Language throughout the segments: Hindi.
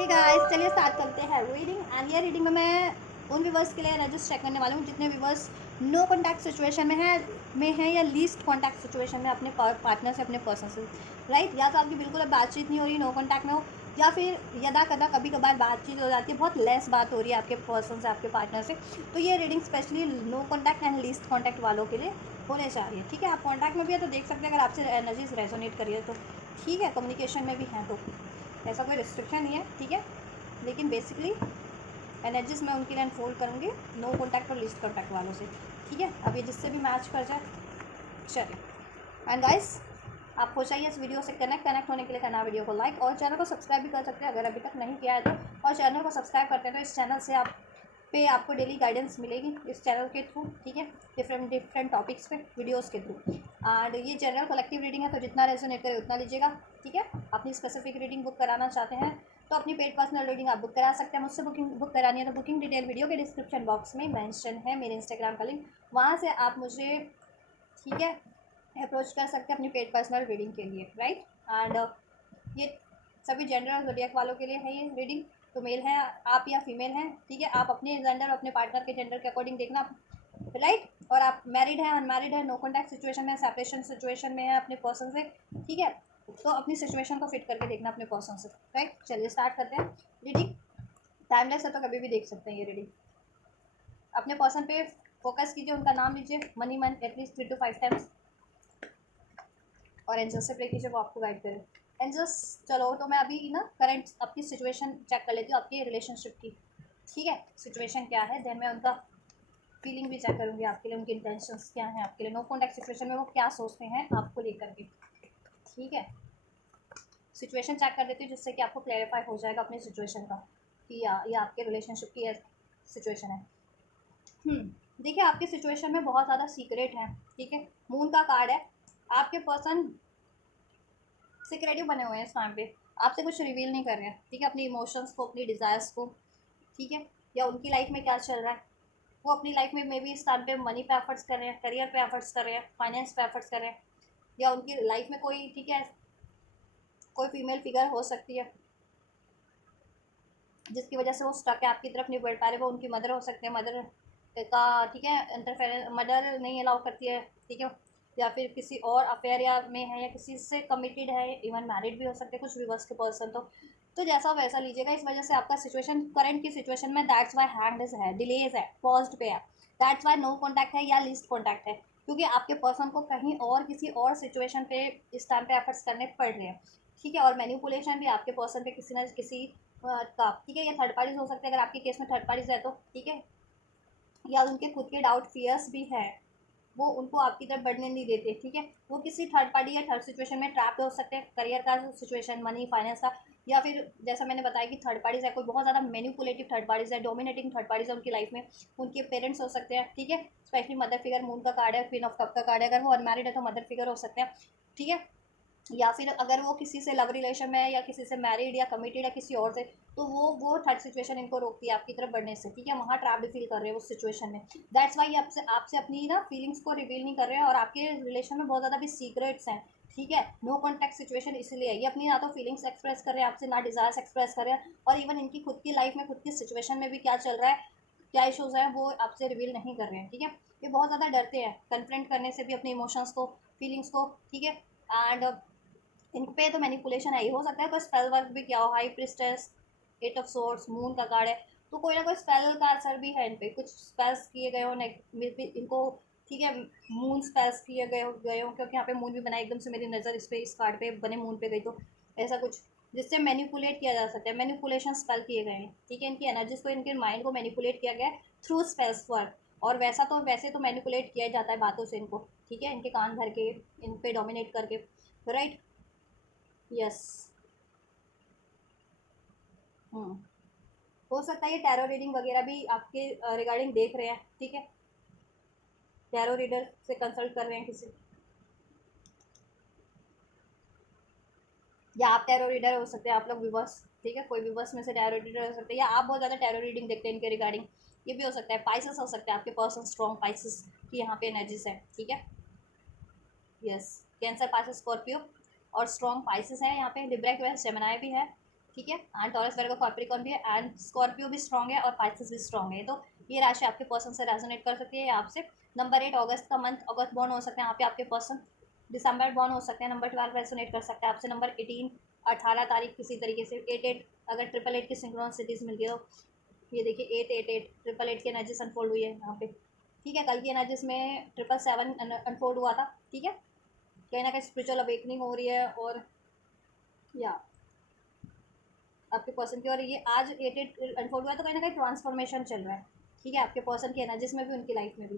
हे गाइस, चलिए स्टार्ट करते हैं रीडिंग। एंड ये रीडिंग में मैं उन व्यूवर्स के लिए एनर्जीज चेक करने वाला हूँ जितने व्यूवर्स नो कॉन्टैक्ट सिचुएशन में है या लीस्ट कॉन्टैक्ट सिचुएशन में अपने पार्टनर से, अपने पर्सन से, राइट। या तो आपकी बिल्कुल अब बातचीत नहीं हो रही, नो कॉन्टैक्ट में हो, या फिर यदा कदा कभी कभार बातचीत हो जाती है, बहुत लेस बात हो रही है आपके पर्सन से, आपके पार्टनर से। तो ये reading specially no contact and least contact वालों के लिए होने चाहिए, ठीक है। आप कॉन्टैक्ट में भी है तो देख सकते हैं, अगर आपसे एनर्जीज रेजोनेट करिए तो ठीक है, कम्युनिकेशन में भी हैं तो ऐसा कोई रिस्ट्रिक्शन नहीं है, ठीक है। लेकिन बेसिकली एनर्जीज मैं उनके लिए अनफोल्ड करूँगी नो कॉन्टैक्ट और लिस्ट कॉन्टैक्ट वालों से, ठीक है। अब ये जिससे भी मैच कर जाए चलिए। एंड गाइस, आप हो चाहिए इस वीडियो से कनेक्ट होने के लिए करना वीडियो को लाइक और चैनल को सब्सक्राइब भी कर सकते हैं अगर अभी तक नहीं किया है तो। और चैनल को सब्सक्राइब करते हैं तो इस चैनल से आपको डेली गाइडेंस मिलेगी इस चैनल के थ्रू, ठीक है, डिफरेंट टॉपिक्स पे वीडियोस के थ्रू। एंड ये जनरल कलेक्टिव रीडिंग है तो जितना रेजोनेट करे उतना लीजिएगा, ठीक है। अपनी स्पेसिफिक रीडिंग बुक कराना चाहते हैं तो अपनी पेड पर्सनल रीडिंग आप बुक करा सकते हैं। मुझसे बुक करानी है तो बुकिंग डिटेल वीडियो के डिस्क्रिप्शन बॉक्स में मेंशन है, मेरे इंस्टाग्राम का लिंक, वहाँ से आप मुझे, ठीक है, अप्रोच कर सकते हैं अपनी पेड पर्सनल रीडिंग के लिए, राइट। एंड ये सभी जेंडर और ज़ोडिएक वालों के लिए है ये रीडिंग। तो मेल है आप या फीमेल हैं, ठीक है, आप अपने जेंडर, अपने पार्टनर के जेंडर के अकॉर्डिंग देखना, राइट। और आप मैरिड हैं, अनमैरिड है, नो कॉन्टैक्ट सिचुएशन में, सेपरेशन सिचुएशन में है अपने पर्सन से, ठीक है, तो अपनी सिचुएशन को फिट करके देखना अपने पर्सन से, राइट। चलिए स्टार्ट करते हैं रीडिंग। टाइमलेस है तो कभी भी देख सकते हैं ये रीडिंग। अपने पर्सन पे फोकस कीजिए, उनका नाम लीजिए money month at least 3 to 5 times और एंजल से प्रे कीजिए वो आपको गाइड करे। एंजल्स, चलो तो मैं अभी ना करंट आपकी सिचुएशन चेक कर लेती हूँ, आपकी रिलेशनशिप की, ठीक है, सिचुएशन क्या है, देन मैं उनका फीलिंग भी चेक करूँगी आपके लिए, उनके इंटेंशंस क्या हैं आपके लिए, नो कॉन्टैक्ट सिचुएशन में वो क्या सोचते हैं आपको लेकर के, ठीक है। सिचुएशन चेक कर देती हूँ जिससे कि आपको क्लैरिफाई हो जाएगा अपनी सिचुएशन का कि ये आपके रिलेशनशिप की सिचुएशन है। देखिए, आपकी सिचुएशन में बहुत ज़्यादा सीक्रेट है, ठीक है। मून का कार्ड है, आपके पर्सन सिक्रेटिव बने हुए हैं इस टाइम पे, आपसे कुछ रिवील नहीं कर रहे हैं, ठीक है, अपनी इमोशंस को, अपनी डिज़ायर्स को, ठीक है, या उनकी लाइफ में क्या चल रहा है। वो अपनी लाइफ में मे बी इस टाइम पे मनी पे एफर्ट्स कर रहे हैं, करियर पे एफर्ट्स कर रहे हैं, फाइनेंस पे एफर्ट्स कर रहे हैं, या उनकी लाइफ में कोई, ठीक है, कोई फीमेल फिगर हो सकती है जिसकी वजह से वो स्टक है, आपकी तरफ नहीं बढ़ पा रहे। वो उनकी मदर हो सकते हैं, मदर का, ठीक है, इंटरफेरेंस, मदर नहीं अलाउ करती है, ठीक है, या फिर किसी और अफेयर या में है, या किसी से कमिटेड है, इवन मैरिड भी हो सकते हैं कुछ व्यूवर्स के पर्सन तो जैसा वैसा लीजिएगा। इस वजह से आपका सिचुएशन, करंट की सिचुएशन में, दैट्स वाई हैंड इज है, डिलेज है, पॉज्ड पे है, दैट्स वाई नो कॉन्टैक्ट है या लीस्ट कॉन्टैक्ट है, क्योंकि आपके पर्सन को कहीं और किसी और सिचुएशन पे इस टाइम पे एफर्ट्स करने पड़ रहे हैं, ठीक है। और मैनिपुलेशन भी आपके पर्सन पे किसी न किसी का, ठीक है, ये थर्ड पार्टीज हो सकते हैं अगर आपके केस में थर्ड पार्टीज है तो, ठीक है, या उनके खुद के डाउट फियर्स भी हैं, वो उनको आपकी तरफ बढ़ने नहीं देते, ठीक है। वो किसी थर्ड पार्टी या थर्ड सिचुएशन में ट्रैप हो सकते हैं, करियर का सिचुएशन, मनी फाइनेंस का, या फिर जैसा मैंने बताया कि थर्ड पार्टीज है, कोई बहुत ज़्यादा मैनिपुलेटिव थर्ड पार्टीज है, डोमिनेटिंग थर्ड पार्टीज है उनकी लाइफ में, उनके पेरेंट्स हो सकते हैं, ठीक है, स्पेशली मदर फिगर, मून का कार्ड है, क्वीन ऑफ कप का कार्ड है, अगर वो अनमैरिड है तो मदर फिगर हो सकते हैं, ठीक है। या फिर अगर वो किसी से लव रिलेशन में है, या किसी से मैरिड या कमिटेड है किसी और से, तो वो थर्ड सिचुएशन इनको रोकती है आपकी तरफ बढ़ने से, ठीक है, वहाँ ट्रैप्ड फील कर रहे हैं उस सिचुएशन में। दैट्स वाई आपसे आपसे अपनी ना फीलिंग्स को रिवील नहीं कर रहे हैं, और आपके रिलेशन में बहुत ज़्यादा भी सीक्रेट्स हैं, ठीक है। नो कॉन्टैक्ट सिचुएशन इसलिए है, ये अपनी ना तो फीलिंग्स एक्सप्रेस कर रहे हैं आपसे, ना डिज़ायर्स एक्सप्रेस कर रहे हैं, और इवन इनकी खुद की लाइफ में, खुद की सिचुएशन में भी क्या चल रहा है, क्या इशूज़ है, वो आपसे रिवील नहीं कर रहे हैं, ठीक है। ये बहुत ज़्यादा डरते हैं कन्फ्रंट करने से भी अपने इमोशंस को, फीलिंग्स को, ठीक है। एंड इन पे तो मैनिपुलेशन है ही, हो सकता है कोई स्पेल वर्क भी किया हो, high priestess, eight of swords, moon का कार्ड है, तो कोई ना कोई स्पेल का असर भी है इन पे, कुछ स्पेल्स किए गए हो इनको, ठीक है, मून स्पेल्स किए गए हो, क्योंकि यहाँ पे मून भी बना, एकदम से मेरी नज़र इस पे, इस कार्ड पे बने मून पे गई, तो ऐसा कुछ जिससे मैनिपुलेट किया जा सकता है, मैनिपुलेशन स्पेल किए गए हैं, ठीक है, इनकी एनर्जीज को, इनके माइंड को मैनिपुलेट किया गया है थ्रू स्पेल्स वर्क। और वैसे तो मैनिपुलेट किया जाता है बातों से इनको, ठीक है, इनके कान भर के, इन पे डोमिनेट करके, राइट। यस। हम्म हो सकता है ये टैरो रीडिंग वगैरह भी आपके रिगार्डिंग देख रहे हैं, ठीक है, टैरो रीडर से कंसल्ट कर रहे हैं किसी, या आप टैरो रीडर हो सकते हैं, आप लोग विवर्स, ठीक है, कोई विवर्स में से टैरो रीडर हो सकते हैं, या आप बहुत ज़्यादा टैरो रीडिंग देखते हैं इनके रिगार्डिंग, ये भी हो सकता है। पाइसेस हो सकता है, आपके पर्सन स्ट्रॉन्ग पाइसेस की यहाँ पे एनर्जीज है, ठीक है। यस, कैंसर, पाइसेस, स्कॉर्पियो और स्ट्रॉन्ग पाइसेस है यहाँ पे, लिब्रा के वजह जेमिनी भी है, ठीक है। एंड टॉरस वर्गो कैप्रिकॉर्न भी है एंड स्कॉर्पियो भी स्ट्रॉन्ग है और पाइसेस भी स्ट्रॉन्ग है। तो ये राशि आपके पर्सन से रेजोनेट कर सकती है या आपसे। नंबर 8 अगस्त का मंथ, अगस्त बॉर्न हो सकते हैं यहाँ पे आपके पर्सन। दिसंबर बॉर्न हो सकते हैं। नंबर 12 रेजोनेट कर सकता है आपसे। नंबर 18 18 तारीख किसी तरीके से 8 अगर 8 की सिंक्रोनिसिटीज मिल गई तो ये देखिए 8 की एनर्जीज अनफोल्ड हुई है यहाँ पे। ठीक है, कल की एनर्जीज में 777 अनफोल्ड हुआ था। ठीक है, कहीं ना कहीं स्पिरिचुअल अवेकनिंग हो रही है और या आपके पर्सन की, और ये आज 8 अनफोल्ड हुआ है तो कहीं ना कहीं ट्रांसफॉर्मेशन चल रहा है। ठीक है, आपके पर्सन की एनर्जीज में भी उनकी लाइफ में भी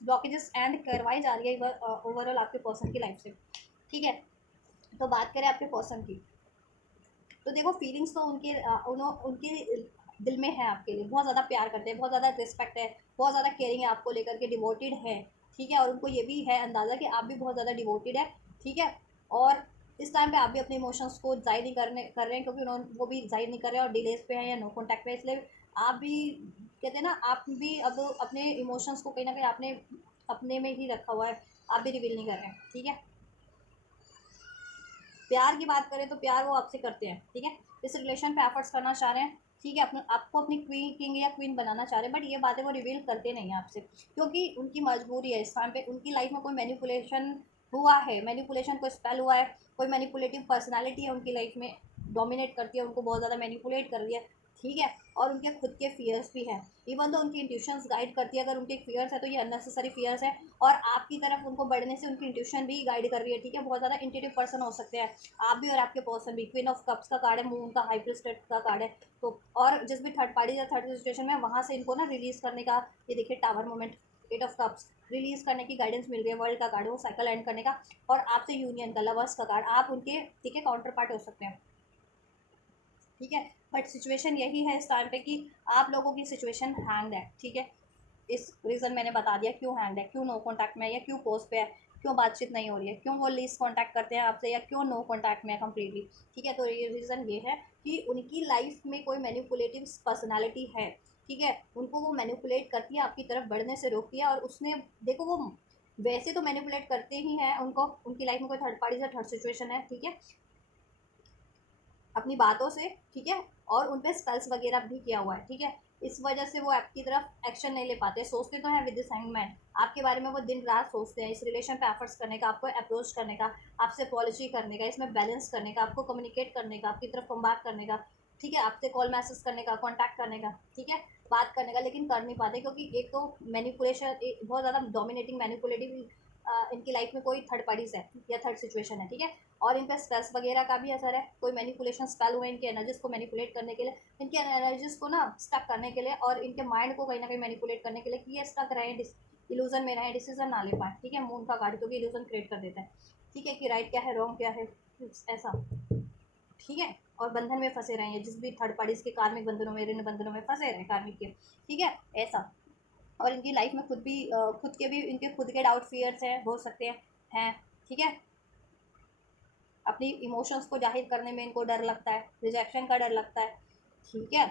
ब्लॉकेजेस एंड करवाई जा रही है ओवरऑल आपके पर्सन की लाइफ से। ठीक है, तो बात करें आपके पर्सन की, तो देखो फीलिंग्स तो उनके दिल में है आपके लिए, बहुत ज़्यादा प्यार करते हैं, बहुत ज़्यादा रिस्पेक्ट है, बहुत ज़्यादा केयरिंग है आपको लेकर के, डिवोटेड है। ठीक है, और उनको ये भी है अंदाज़ा कि आप भी बहुत ज़्यादा डिवोटेड है। ठीक है, और इस टाइम पे आप भी अपने इमोशंस को जाहिर नहीं कर रहे हैं क्योंकि उन्होंने वो भी जाहिर नहीं कर रहे हैं और डिलेज पे हैं या नो कॉन्टैक्ट पे, इसलिए आप भी कहते हैं ना, आप भी अब अपने इमोशंस को कहीं ना कहीं आपने अपने में ही रखा हुआ है, आप भी रिवील नहीं कर रहे हैं। ठीक है, प्यार की बात करें तो प्यार वो आपसे करते हैं। ठीक है, इस रिलेशन पे एफर्ट्स करना चाह रहे हैं। ठीक है, अपने आपको अपनी क्वीन किंग या क्वीन बनाना चाह रहे हैं, बट ये बातें वो रिवील करते नहीं हैं आपसे क्योंकि उनकी मजबूरी है। इस टाइम पे उनकी लाइफ में कोई मैनिपुलेशन हुआ है, मैनिपुलेशन कोई स्पेल हुआ है, कोई मैनिपुलेटिव पर्सनालिटी है उनकी लाइफ में, डोमिनेट करती है उनको, बहुत ज़्यादा मैनिपुलेट कर रही है। ठीक है, और उनके खुद के फियर्स भी हैं, इवन तो उनकी इंट्यूशंस गाइड करती है। अगर उनके फियर्स है तो ये अननेसेसरी फियर्स है और आपकी तरफ उनको बढ़ने से उनकी इंट्यूशन भी गाइड कर रही है। ठीक है, बहुत ज़्यादा इंट्यूटिव पर्सन हो सकते हैं आप भी और आपके पर्सन भी। क्वीन ऑफ कप्स का कार्ड है, मून का हाई प्रीस्टेड का कार्ड है, तो और जिस भी थर्ड पार्टी या थर्ड सिचुएशन में वहाँ से इनको ना रिलीज करने का, ये देखिए tower moment, 8 of cups release करने की गाइडेंस मिल रही है। वर्ल्ड का कार्ड है वो साइकिल एंड करने का, और आपसे यूनियन का, लवर्स का कार्ड, आप उनके ठीक है काउंटर पार्ट हो सकते हैं। ठीक है, बट सिचुएशन यही है इस टाइम पे कि आप लोगों की सिचुएशन हैंग्ड है। ठीक है, इस रीज़न मैंने बता दिया क्यों हैंग्ड है, क्यों नो कॉन्टैक्ट में है या क्यों पोस्ट पे है, क्यों बातचीत नहीं हो रही है, क्यों वो लीस्ट कॉन्टैक्ट करते हैं आपसे या क्यों नो कॉन्टैक्ट में है कम्प्लीटली। ठीक है, तो ये रीज़न ये है कि उनकी लाइफ में कोई मैनिपुलेटिव पर्सनैलिटी है। ठीक है, उनको वो मैनिपुलेट करती है, आपकी तरफ बढ़ने से रोकती है, और उसने देखो वो वैसे तो मैनिपुलेट करते ही हैं उनको, उनकी लाइफ में कोई थर्ड पार्टी या थर्ड सिचुएशन है। ठीक है, अपनी बातों से। ठीक है, और उन पे स्पेल्स वगैरह भी किया हुआ है। ठीक है, इस वजह से वो आपकी तरफ एक्शन नहीं ले पाते, सोचते तो हैं विद दिस हैंगमैन, आपके बारे में वो दिन रात सोचते हैं, इस रिलेशन पे एफर्ट्स करने का, आपको अप्रोच करने का, आपसे पॉलिसी करने का, इसमें बैलेंस करने का, आपको कम्युनिकेट करने का, आपकी तरफ कम बात करने का। ठीक है, आपसे कॉल मैसेज करने का, कॉन्टैक्ट करने का, ठीक है, बात करने का, लेकिन कर नहीं पाते क्योंकि एक तो मैनिपुलेशन, बहुत ज़्यादा डोमिनेटिंग मैनिपुलेटिव इनकी लाइफ में कोई थर्ड पार्टीज है या थर्ड सिचुएशन है। ठीक है, और इन पर स्ट्रेस वगैरह का भी असर है, कोई मैनिपुलेशन स्पेल हुए इनके एनर्जीज को मैनिपुलेट करने के लिए, इनके एनर्जीज को ना स्टक करने के लिए, और इनके माइंड को कहीं ना कहीं मैनिपुलेट करने के लिए कि ये स्टक रहे, इल्यूजन में रहे, डिसीजन ना ले पाए। ठीक है, मून का कार्ड क्योंकि इल्यूजन क्रिएट कर देता है। ठीक है, कि राइट क्या है, रॉन्ग क्या है, ऐसा। ठीक है, और बंधन में फंसे रहे हैं, जिस भी थर्ड पार्टीज के कार्मिक बंधनों में, ऋण बंधनों में फंसे रहे कार्मिक के। ठीक है, ऐसा। और इनकी लाइफ में खुद भी खुद के भी इनके खुद के डाउट फियर्स हैं, हो सकते हैं। ठीक है, अपनी इमोशंस को जाहिर करने में इनको डर लगता है, रिजेक्शन का डर लगता है। ठीक है,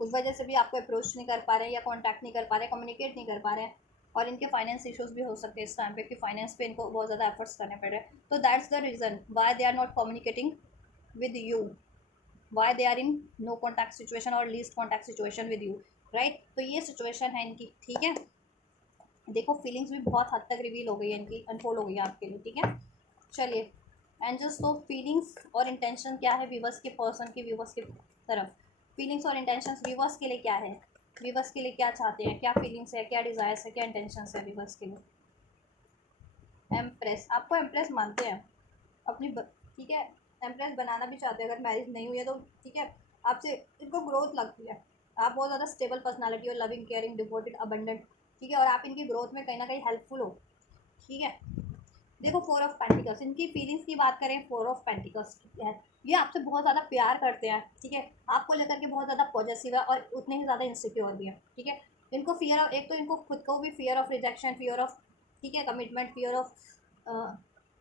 उस वजह से भी आपको अप्रोच नहीं कर पा रहे हैं या कांटेक्ट नहीं कर पा रहे हैं, कम्युनिकेट नहीं कर पा रहे हैं। और इनके फाइनेंस इश्यूज भी हो सकते हैं इस टाइम पे कि फाइनेंस पे इनको बहुत ज़्यादा एफर्ट्स करने पड़ रहे हैं, तो that's the reason why they are not communicating with you, why they are in no contact situation और least contact situation with you, right. तो ये सिचुएशन है इनकी। ठीक है, देखो फीलिंग्स भी बहुत हद तक रिवील हो गई है इनकी, अनफोल्ड हो गई है आपके लिए। ठीक है, चलिए एंजल्स, तो फीलिंग्स और इंटेंशन क्या है व्यूवर्स के, पर्सन की व्यूवर्स की तरफ, फीलिंग्स और इंटेंशंस व्यूवर्स के लिए क्या है, व्यूवर्स के लिए क्या चाहते हैं, क्या फीलिंग्स है, क्या डिज़ायर्स है, क्या इंटेंशंस है व्यूवर्स के लिए। एम्प्रेस, आपको एम्प्रेस मानते हैं अपनी ठीक है, एम्प्रेस बनाना भी चाहते हैं, अगर मैरिज नहीं हुई है तो। ठीक है, आपसे इनको ग्रोथ लगती है, आप बहुत ज़्यादा स्टेबल पर्सनालिटी और लविंग केयरिंग डिवोटेड अबंडेंट। ठीक है, और आप इनकी ग्रोथ में कहीं ना कहीं हेल्पफुल हो। ठीक है, देखो 4 ऑफ पेंटिकल्स, इनकी फीलिंग्स की बात करें, 4 ऑफ पेंटिकल्स है, ये आपसे बहुत ज़्यादा प्यार करते हैं। ठीक है, आपको लेकर के बहुत ज़्यादा पॉजिटिव है और उतने ही ज़्यादा इंसिक्योर भी है। ठीक है, इनको फियर ऑफ, एक तो इनको खुद को भी fear of rejection, fear of ठीक है कमिटमेंट, फियर ऑफ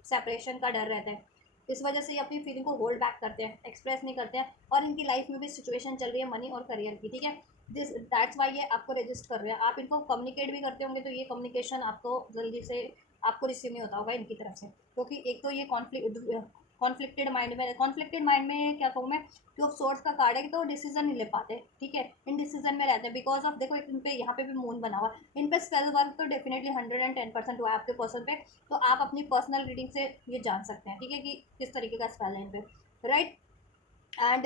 सेपरेशन का डर रहता है। इस वजह से ये अपनी फीलिंग को होल्ड बैक करते हैं, एक्सप्रेस नहीं करते हैं, और इनकी लाइफ में भी सिचुएशन चल रही है मनी और करियर की। ठीक है, दिस दैट्स वाई ये आपको रजिस्ट कर रहे हैं, आप इनको कम्युनिकेट भी करते होंगे तो ये कम्युनिकेशन आपको जल्दी से आपको रिसीव नहीं होता होगा इनकी तरफ से, क्योंकि एक तो ये कॉन्फ्लिक्टेड माइंड में क्या कहूँ मैं, टू ऑफ सोर्स का कार्ड है कि तो डिसीजन नहीं ले पाते, ठीक है, इंडिसीजन में रहते हैं बिकॉज ऑफ, देखो इन पे यहाँ पे भी मून बना हुआ है, इन पे स्पेल वर्क तो डेफिनेटली 110% हुआ है आपके पर्सन पे। तो आप अपनी पर्सनल रीडिंग से ये जान सकते हैं, ठीक है, कि किस तरीके का स्पेल है इन पे, राइट। एंड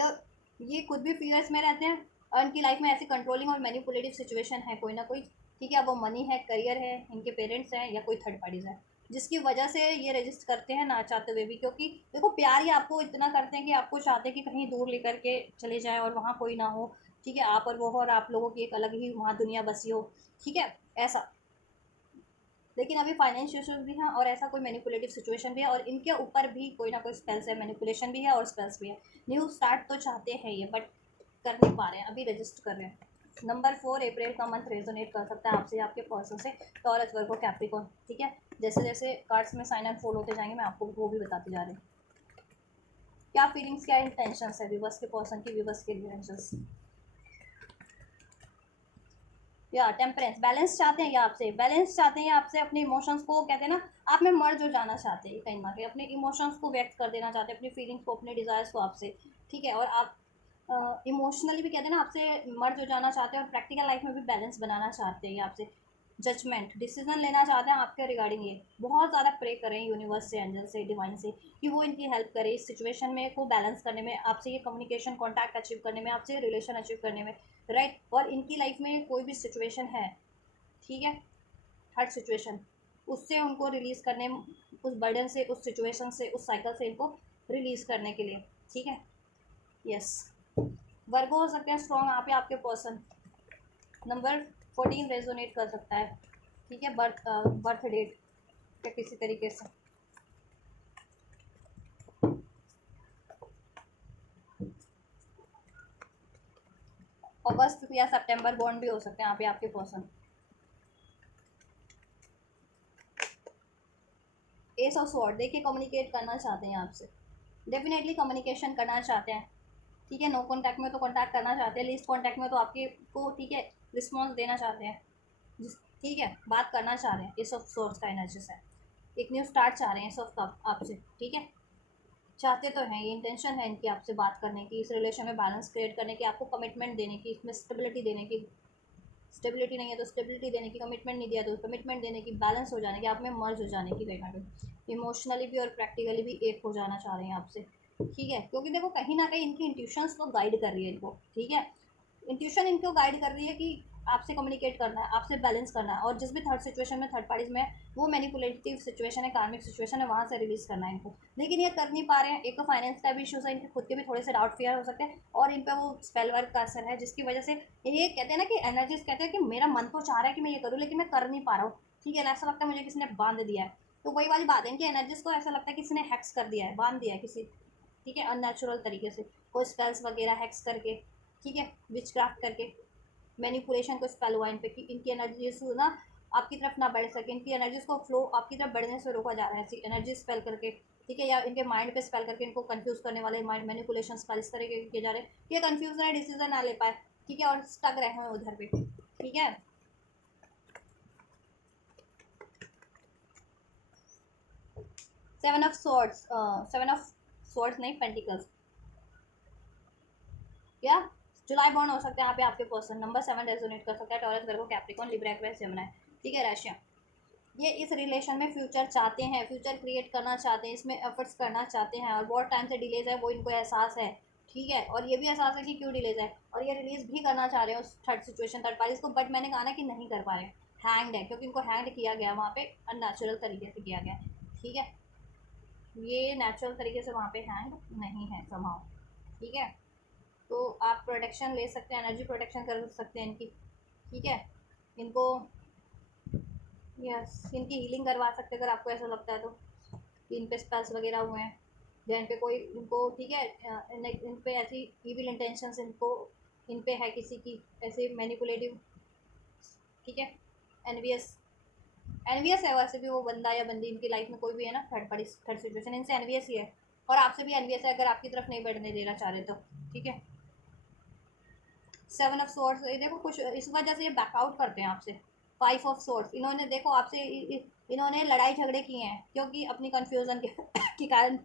ये खुद भी फियर्स में रहते हैं, और इनकी लाइफ में ऐसी कंट्रोलिंग और मैनिपुलेटिव सिचुएशन है कोई ना कोई, ठीक है, वो मनी है, करियर है, इनके पेरेंट्स हैं, या कोई थर्ड पार्टीज है, जिसकी वजह से ये रजिस्ट करते हैं ना चाहते हुए भी, क्योंकि देखो प्यार ही आपको इतना करते हैं कि आपको चाहते हैं कि कहीं दूर लेकर के चले जाए और वहाँ कोई ना हो, ठीक है, आप और वो हो, और आप लोगों की एक अलग ही वहाँ दुनिया बसी हो, ठीक है, ऐसा। लेकिन अभी फाइनेंशियल इश्यूज भी हैं और ऐसा कोई मैनिपुलेटिव सिचुएशन भी है, और इनके ऊपर भी कोई ना कोई स्पेल्स है, मैनिपुलेशन भी है और स्पेल्स भी है। न्यू स्टार्ट तो चाहते हैं ये, बट कर नहीं पा रहे हैं, अभी रजिस्ट कर रहे हैं। नंबर 4 अप्रैल का मंथ रेजोनेट कर सकता है आपसे, आपके पर्सन से, टॉरस, वर्गो, कैप्रिकॉर्न, ठीक है। जैसे जैसे कार्ड्स में साइन अप फॉलो होते जाएंगे मैं आपको वो भी बताते जा रही हूँ। क्या फीलिंग्स, क्या इंटेंशंस है विवर्स के पर्सन की, विवर्स के इंटेंशंस, या टेम्परेंस, बैलेंस चाहते हैं या आपसे, बैलेंस चाहते हैं या आपसे अपने इमोशंस को, कहते हैं ना, आप में मर्ज हो जाना चाहते हैं कहीं ना कहीं, अपने इमोशंस को व्यक्त कर देना चाहते हैं, अपनी फीलिंग्स को, अपने डिज़ायर्स को आपसे, ठीक है, और आप इमोशनली भी कहते हैं ना आपसे मर्ज हो जाना चाहते हैं, और प्रैक्टिकल लाइफ में भी बैलेंस बनाना चाहते हैं ये आपसे, जजमेंट, डिसीजन लेना चाहते हैं आपके रिगार्डिंग ये, बहुत ज़्यादा प्रे करें यूनिवर्स से, एंजल से, डिवाइन से, कि वो इनकी हेल्प करे इस सिचुएशन में को बैलेंस करने में, आपसे ये कम्युनिकेशन कॉन्टैक्ट अचीव करने में, आपसे रिलेशन अचीव करने में, राइट। और इनकी लाइफ में कोई भी सिचुएशन है, ठीक है, हर सिचुएशन, उससे उनको रिलीज़ करने, उस बर्डन से, उस सिचुएशन से, उस साइकिल से इनको रिलीज़ करने के लिए, ठीक है, यस। वर्गो हो सकते हैं स्ट्रॉन्ग यहाँ पे आपके पर्सन। नंबर 14 रेजोनेट कर सकता है, ठीक है, बर्थ डेट या किसी तरीके से, अगस्त या सितंबर बॉर्न भी हो सकते हैं यहाँ पे आपके पर्सन। एस ऑफ स्वॉर्ड, देखिए कम्युनिकेट करना चाहते हैं आपसे, डेफिनेटली कम्युनिकेशन करना चाहते हैं, ठीक है, नो कॉन्टैक्ट में तो कॉन्टैक्ट करना चाहते हैं, लीस्ट कॉन्टैक्ट में तो आपके को, ठीक है, रिस्पॉन्स देना चाहते हैं, ठीक है, बात करना चाह रहे हैं, इस ऑफ सोर्स का एनर्जी है, एक न्यू स्टार्ट चाह रहे हैं इस ऑफ कप आपसे, ठीक है, चाहते तो हैं, ये इंटेंशन है इनकी आपसे बात करने की, इस रिलेशन में बैलेंस क्रिएट करने की, आपको कमिटमेंट देने की, इसमें स्टेबिलिटी देने की, स्टेबिलिटी नहीं है तो स्टेबिलिटी देने की, कमिटमेंट नहीं दिया तो कमिटमेंट देने की, बैलेंस हो जाने की, आप में मर्ज हो जाने की, कहीं ना कहीं इमोशनली भी और प्रैक्टिकली भी एक हो जाना चाह रहे हैं आपसे, ठीक है, क्योंकि देखो कहीं ना कहीं इनकी इंट्यूशंस तो गाइड कर रही है इनको, ठीक है, इंट्यूशन इनको गाइड कर रही है कि आपसे कम्युनिकेट करना है, आपसे बैलेंस करना है, और जिस भी थर्ड सिचुएशन में, थर्ड पार्टीज में, वो मैनिपुलेटिव सिचुएशन है, कार्मिक सिचुएशन है, वहाँ से रिलीज करना है इनको, लेकिन ये कर नहीं पा रहे हैं। एक तो फाइनेंस का भी इशूज़ है, इनके खुद के भी थोड़े से डाउट फियर हो सकते हैं, और इन पर वो स्पेल वर्क का असर है, जिसकी वजह से ये कहते हैं ना कि एनर्जीज कहते हैं कि मेरा मन तो चाह रहा है कि मैं ये करूँ, लेकिन मैं कर नहीं पा रहा हूँ, ठीक है, ऐसा लगता है मुझे किसी ने बांध दिया है। तो वही वाली बात है, इनकी एनर्जीज को ऐसा लगता है किसी ने हैक्स कर दिया है, बांध दिया है किसी, ठीक है, अननेचुरल तरीके से, कोई स्पेल्स वगैरह हैक्स करके, ठीक है, विच क्राफ्ट करके, मैनिपुलेशन को स्पेल हुआ इन पे कि इनकी एनर्जीज ना आपकी तरफ ना बढ़ सके, इनकी एनर्जीज को फ्लो आपकी तरफ बढ़ने से रोका जा रहा है, ऐसी एनर्जी स्पेल करके, ठीक है, या इनके माइंड पे स्पेल करके इनको कंफ्यूज करने वाले माइंड मैनिपुलेशन स्पेल इस तरह के किए जा रहे हैं कि ये कंफ्यूजन है, डिसीजन ना ले पाए, ठीक है, और स्टक रहे हैं उधर पे, ठीक है। सेवन ऑफ स्वॉर्ड्स नहीं, पेंटिकल्स, या जुलाई बॉर्न हो सकता है यहाँ पे आपके पर्सन। नंबर 7 रेजोनेट कर सकता है, टॉरस, वर्गो, कैप्रिकॉर्न, लिब्रा, एक्वेरियस, जेमिनी, ठीक है, रशिया। ये इस रिलेशन में फ्यूचर चाहते हैं, फ्यूचर क्रिएट करना चाहते हैं, इसमें एफर्ट्स करना चाहते हैं, और बहुत टाइम से डिलेज है वो इनको एहसास है, ठीक है, और ये भी एहसास है कि क्यों डिलेज है, और ये रिलीज भी करना चाह रहे हैं उस थर्ड सिचुएशन, थर्ड पार्टी को, बट मैंने कहा ना कि नहीं कर पा रहे हैं, हैंग्ड है, क्योंकि इनको हैंग्ड किया गया वहाँ पे, अननेचुरल तरीके से किया गया, ठीक है, ये नेचुरल तरीके से वहाँ पे हैंग नहीं है समहाउ, ठीक है। तो आप प्रोटेक्शन ले सकते हैं, एनर्जी प्रोटेक्शन कर सकते हैं इनकी, ठीक है, इनको, यस, इनकी हीलिंग करवा सकते हैं अगर आपको ऐसा लगता है तो, कि इन पे स्पेल्स वगैरह हुए हैं, या इन पे कोई इनको, ठीक है, इन पे ऐसी इविल इंटेंशंस इनको, इन पे है किसी की ऐसे मैनिपुलेटिव, ठीक है, एनवियस, एनवियस है वैसे भी वो बंदा या बंदी इनकी लाइफ में कोई भी है ना, थर्ड पार्टी, थर्ड सिचुएशन, इनसे एनवियस ही है, और आपसे भी एनवियस है अगर आपकी तरफ नहीं बढ़ने देना चाह रहे तो, ठीक है। 7 ऑफ सोर्स, देखो कुछ इस वजह से ये बैकआउट करते हैं आपसे। 5 ऑफ सोर्स, इन्होंने देखो आपसे इन्होंने लड़ाई झगड़े किए हैं, क्योंकि अपनी कन्फ्यूज़न के कारण,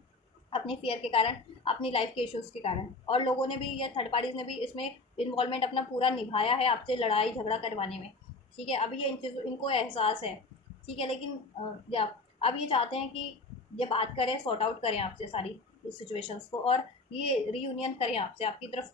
अपनी फियर के कारण, अपनी लाइफ के इश्यूज़ के कारण। और लोगों ने भी, या थर्ड पार्टीज़ ने भी इसमें इन्वॉल्वमेंट अपना पूरा निभाया है आपसे लड़ाई झगड़ा करवाने में। ठीक है, अभी ये इन चीज़ों इनको एहसास है। ठीक है, लेकिन अब ये चाहते हैं कि ये बात करें, सॉर्ट आउट करें आपसे सारी सिचुएशंस को, और ये रीयूनियन करें आपसे, आपकी तरफ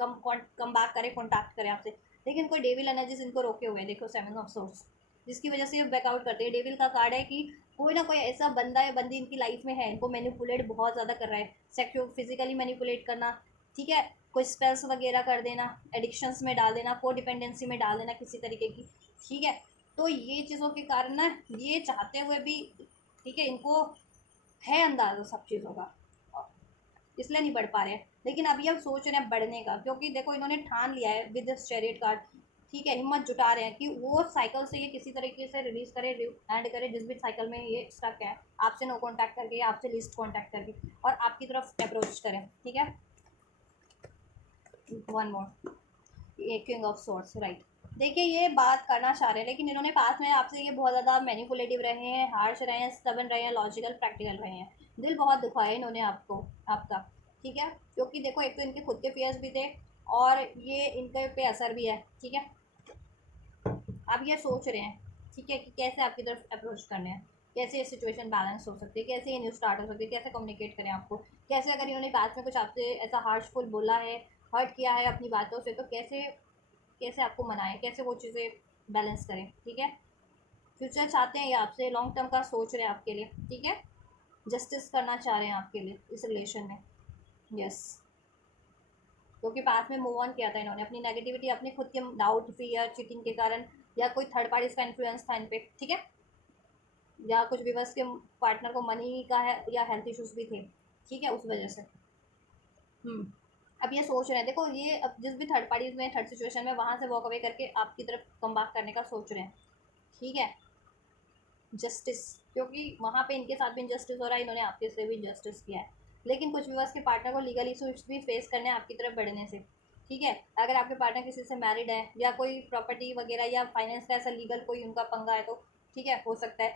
कम बैक करें, कॉन्टैक्ट करें आपसे। लेकिन कोई डेविल एनर्जीज इनको रोके हुए हैं, देखो 7 ऑफ सोर्स, जिसकी वजह से ये बैकआउट करते हैं। डेविल का कार्ड है कि कोई ना कोई ऐसा बंदा या बंदी इनकी लाइफ में है, इनको मैनिपुलेट बहुत ज़्यादा कर रहा है, सेक्सुअल फिजिकली मैनिपुलेट करना। ठीक है, कोई स्पेल्स वगैरह कर देना, एडिक्शंस में डाल देना, को डिपेंडेंसी में डाल देना किसी तरीके की। ठीक है, तो ये चीज़ों के कारण ना, ये चाहते हुए भी, ठीक है, इनको है अंदाज़ा सब चीज़ों का, इसलिए नहीं बढ़ पा रहे हैं। लेकिन अभी अब सोच रहे हैं बढ़ने का, क्योंकि देखो इन्होंने ठान लिया है विद दिस चैरियट कार्ड। ठीक है, हिम्मत जुटा रहे हैं कि वो साइकिल से ये किसी तरीके से रिलीज करे, एंड करे, जिस भी साइकिल में ये स्टक है, आपसे नो कांटेक्ट करके या आपसे लिस्ट कांटेक्ट करके, और आपकी तरफ अप्रोच करें। ठीक है, वन मोर, ये किंग ऑफ सोर्स, राइट। देखिए ये बात करना चाह रहे हैं, लेकिन इन्होंने पास में आपसे ये बहुत ज़्यादा मैनिपुलेटिव रहे हैं, हार्श रहे हैं, स्टबन रहे हैं, लॉजिकल प्रैक्टिकल रहे हैं। दिल बहुत दुखा है इन्होंने आपको, आपका। ठीक है, क्योंकि देखो एक तो इनके खुद के फेयर्स भी थे, और ये इनके पे असर भी है। ठीक है, अब ये सोच रहे हैं, ठीक है, कि कैसे आपकी तरफ अप्रोच करने हैं, कैसे ये सिचुएशन बैलेंस हो सकती है, कैसे ये न्यूज़ स्टार्ट हो सकती है, कैसे कम्युनिकेट करें आपको, कैसे अगर इन्होंने पास में कुछ आपसे ऐसा हार्शफुल बोला है, हर्ट किया है अपनी बातों से, तो कैसे कैसे आपको मनाएं, कैसे वो चीज़ें बैलेंस करें। ठीक है, फ्यूचर चाहते हैं ये आपसे, लॉन्ग टर्म का सोच रहे हैं आपके लिए। ठीक है, जस्टिस करना चाह रहे हैं आपके लिए इस रिलेशन में। यस, क्योंकि पास में मूव ऑन किया था इन्होंने, अपनी नेगेटिविटी, अपने खुद के डाउट, फियर, चीटिंग के कारण, या कोई थर्ड पार्टी का इन्फ्लुएंस था इन पे। ठीक है, या कुछ विवर्स के पार्टनर को मनी का है, या हेल्थ इश्यूज भी थे। ठीक है, उस वजह से अब ये सोच रहे हैं, देखो ये अब जिस भी थर्ड पार्टीज में, थर्ड सिचुएशन में, वहाँ से वॉक अवे करके आपकी तरफ कम बैक करने का सोच रहे हैं। ठीक है, जस्टिस, क्योंकि वहाँ पे इनके साथ भी इनजस्टिस हो रहा है, इन्होंने आपके से भी इनजस्टिस किया है। लेकिन कुछ व्यूअर्स के पार्टनर को लीगल इशूज भी फेस करने हैं आपकी तरफ बढ़ने से। ठीक है, अगर आपके पार्टनर किसी से मैरिड है, या कोई प्रॉपर्टी वगैरह या फाइनेंस का ऐसा लीगल कोई उनका पंगा है, तो ठीक है, हो सकता है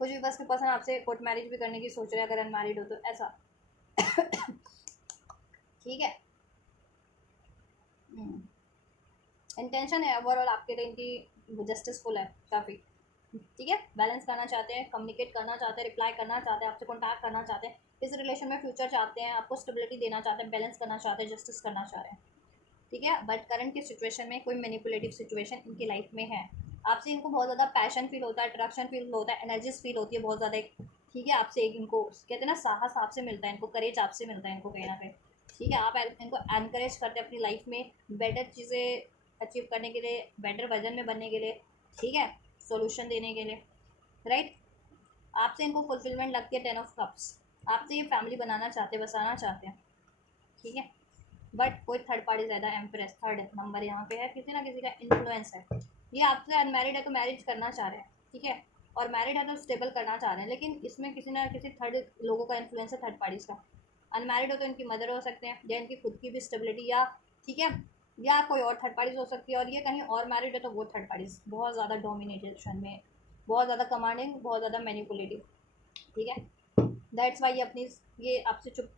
कुछ व्यूअर्स के पर्सन आपसे कोर्ट मैरिज भी करने की सोच रहे हैं, अगर अनमैरिड हो तो, ऐसा। ठीक है, इंटेंशन है ओवरऑल आपके लिए इनकी जस्टिसफुल है काफ़ी। ठीक है, बैलेंस करना चाहते हैं, कम्युनिकेट करना चाहते हैं, रिप्लाई करना चाहते हैं, आपसे कॉन्टैक्ट करना चाहते हैं, इस रिलेशन में फ्यूचर चाहते हैं, आपको स्टेबिलिटी देना चाहते हैं, बैलेंस करना चाहते हैं, जस्टिस करना चाह रहे हैं। ठीक है, बट करंट की सिचुएशन में कोई मैनिपुलेटिव सिचुएशन इनकी लाइफ में है। आपसे इनको बहुत ज़्यादा पैशन फील होता है, अट्रैक्शन फील होता है, एनर्जीज फील होती है बहुत ज़्यादा एक। ठीक है, आपसे एक इनको कहते हैं ना, साहस आपसे मिलता है इनको, करेज आपसे मिलता है इनको कहीं ना कहीं। ठीक है, आप इनको एनकरेज करते हैं अपनी लाइफ में बेटर चीज़ें अचीव करने के लिए, बेटर वर्जन में बनने के लिए। ठीक है, सॉल्यूशन देने के लिए, राइट। आपसे इनको फुलफिलमेंट लगती है 10 ऑफ कप्स, आपसे ये फैमिली बनाना चाहते हैं, बसाना चाहते हैं। ठीक है, बट कोई थर्ड पार्टी ज़्यादा, एम्प्रेस थर्ड नंबर यहाँ पे है, किसी ना किसी का इन्फ्लुएंस है। ये आपसे अनमैरिड है तो मैरिज करना चाह रहे हैं। ठीक है, और मैरिड है तो स्टेबल करना चाह रहे हैं, लेकिन इसमें किसी ना किसी थर्ड लोगों का इन्फ्लुएंस है, थर्ड पार्टीज़ का। अनमैरिड हो तो इनकी मदर हो सकते हैं, या इनकी खुद की भी स्टेबिलिटी, या ठीक है, या कोई और थर्ड पार्टीज हो सकती है। और ये कहीं और मैरिड है तो वो थर्ड पार्टीज बहुत ज़्यादा डोमिनेशन में, बहुत ज़्यादा कमांडिंग, बहुत ज़्यादा मैनिपुलेटिव। ठीक है, दैट्स वाई ये अपनी, ये आपसे चुप,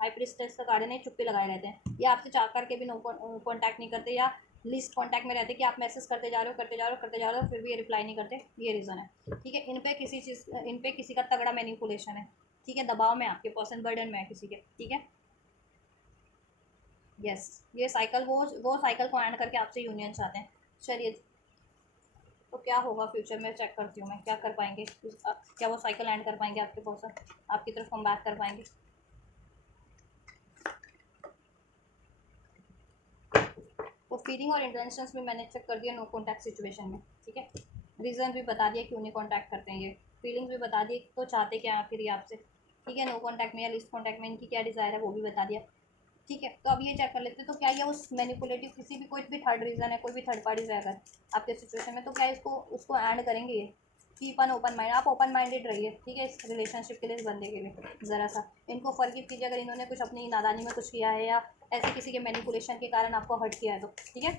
हाई प्रिस्टेस का कारण है, चुप्पी लगाए रहते हैं। ये आपसे चाह करके भी नो कॉन्टैक्ट नहीं करते, या लीस्ट कॉन्टैक्ट में रहते, कि आप मैसेज करते जा रहे हो, करते जा रहे हो, करते जा रहे हो, फिर भी ये रिप्लाई नहीं करते। ये रीज़न है। ठीक है, इन पे किसी का तगड़ा मैनिपुलेशन है। ठीक है, दबाव में आपके पर्सन, बर्डन में है किसी के। ठीक है, यस, ये साइकिल, वो साइकिल को एंड करके आपसे यूनियन चाहते हैं। चलिए, तो क्या होगा फ्यूचर में, चेक करती हूँ मैं, क्या कर पाएंगे, क्या वो साइकिल एंड कर पाएंगे आपके पर्सन, आपकी तरफ कम बैक कर पाएंगे। वो फीलिंग और इंटेंशंस भी मैंने चेक कर दिया नो कॉन्टैक्ट सिचुएशन में। ठीक है, रीज़न भी बता दिया क्यों नहीं कॉन्टैक्ट करते हैं ये, फीलिंग्स भी बता दिए तो चाहते क्या आखिर ये आपसे। ठीक है, नो कॉन्टैक्ट में या लिस्ट कॉन्टैक्ट में इनकी क्या डिज़ायर है वो भी बता दिया। ठीक है, तो अब ये चेक कर लेते हैं, तो क्या ये उस मैनिपुलेटिव, किसी भी कोई भी थर्ड रीज़न है, कोई भी थर्ड पार्टीज है अगर आपके सिचुएशन में, तो क्या इसको उसको एंड करेंगे ये। कीप एन ओपन माइंड, आप ओपन माइंडेड रहिए। ठीक है, इस रिलेशनशिप के लिए, इस बंदे के लिए ज़रा सा इनको फॉरगिव कीजिए, अगर इन्होंने कुछ अपनी नादानी में कुछ किया है, या ऐसे किसी के मैनिपुलेशन के कारण आपको हर्ट किया है तो। ठीक है,